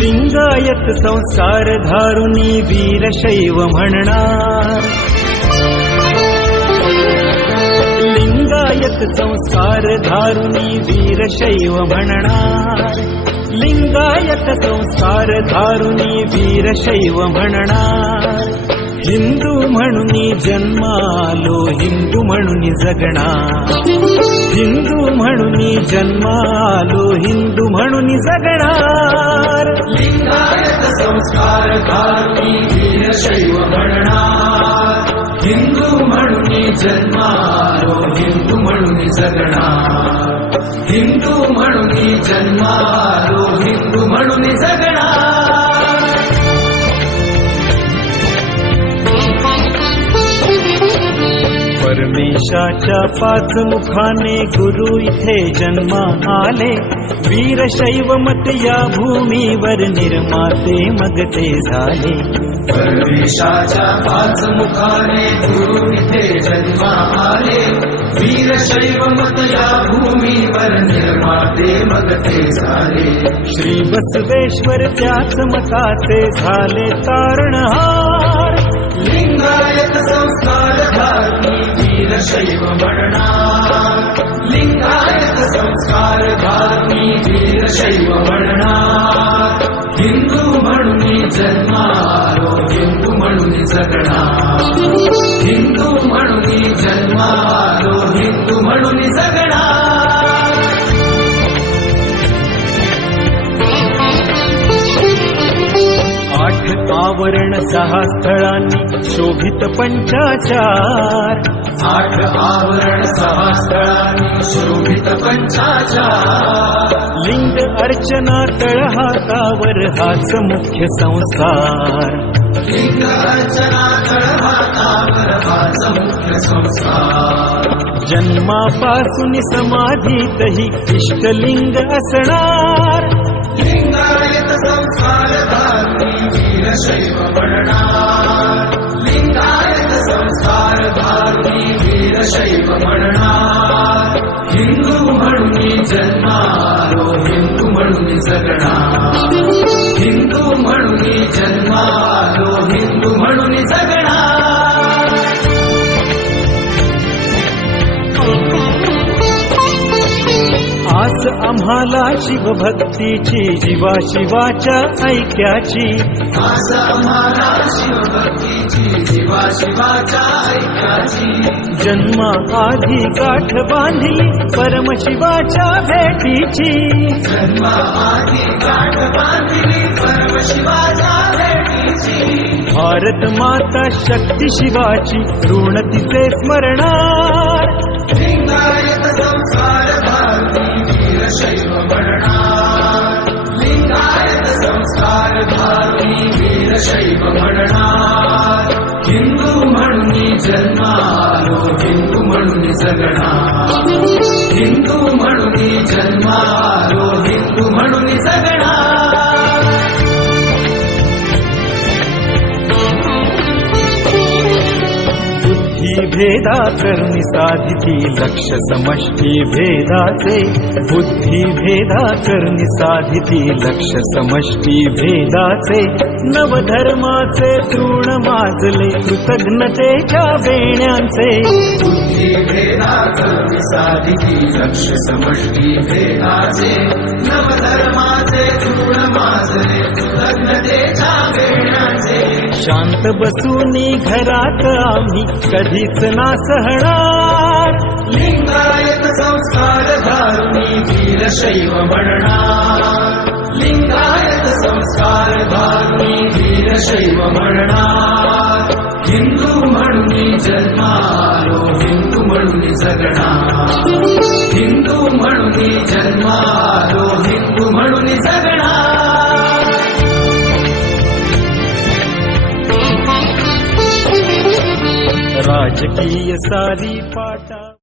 लिंगायत संस्कार धारुनी वीरशैव म्हणणार लिंगायत संस्कार धारुनी वीरशैव म्हणणार लिंगायत संस्कार धारुनी वीरशैव म्हणणार हिंदू म्हणून जन्मालो हिंदू म्हणून जगणार हिंदू म्हणून जन्मालो हिंदू म्हणून जगणार लिंगायत संस्कार धारुनी वीरशैव म्हणणार हिंदू म्हणून जन्मालो हिंदू म्हणून जगणार हिंदू म्हणून जन्मालो हिंदू म्हणून जगणार परमेशाच्या पाच मुखाने गुरु इथे जन्मा आले. वीरशैव मत या भूमीवर निर्माते मग ते झाले. परमेशाच्या पाच मुखाने गुरु इथे जन्मा आले. वीरशैव मत या भूमीवर निर्माते मग ते झाले. श्री बसवेश्वर त्याच मताचे झाले तारणहार. लिंगायत धारणी वीरशैव म्हणणार लिंगायत संस्कार धारणी वीरशैव म्हणणार हिंदू म्हणून जन्मालो हिंदू म्हणून जगणार हिंदू म्हणून जन्मालो हिंदू म्हणून जगणार आवरण सहा स्थळांनी शोभित पंचाचार. आठ आवरण सहा स्थळांनी शोभित पंचाचार. लिंग अर्चना तळहातावर हाच मुख्य संस्कार. लिंग अर्चना तळहातावर हाच मुख्य संस्कार. जन्मापासून समाधीतही इष्टलिंग असणार. लिंगायत संस्कार హిందూ మణుని జన్మారో హిందూ మణుని జగణా జన్మారో హిందూ మణుని జగణా आम्हाला शिवभक्तीची जीवा शिवाच्या ऐक्याची जीवा शिवाच्या ऐक्याची. जन्मा आधी गाठ बांधली, परमशिवाच्या भेटीची. भेटीची भारत माता शक्ती शिवाची, ऋण तिचे स्मरणार हिंदू म्हणून भेदा करणी साधिती लक्ष समष्टी भेदाचे बुद्धी भेदा करणी साधिती लक्ष समष्टी भेदाचे नवधर्माचे तृण माजले कृतज्ञतेच्या बेण्यांचे बुद्धी भेदा कमी साधिकी लक्ष समष्टी भेदाचे नवधर्माचे तृण माजले कृतज्ञतेच्या वेण्याचे शांत बसूनी घरात आम्ही कधीच ना सहणार। लिंगायत संस्कार धारुणी वीरशैव म्हणणार लिंगायत संस्कार धारुणी वीरशैव म्हणणार ಹಿಂದೂ ಮಣುನಿ ಜನ್ಮಾರೋ ಹಿಂದೂ ಮಣುನಿ ಸಗಣ ಹಿಂದೂ ಮಣುನಿ ಜನ್ಮಾರೋ ಹಿಂದೂ ಮಣುನಿ ಸಗಣ ರಾಜಕೀಯ ಸಾರಿ ಪಾಠ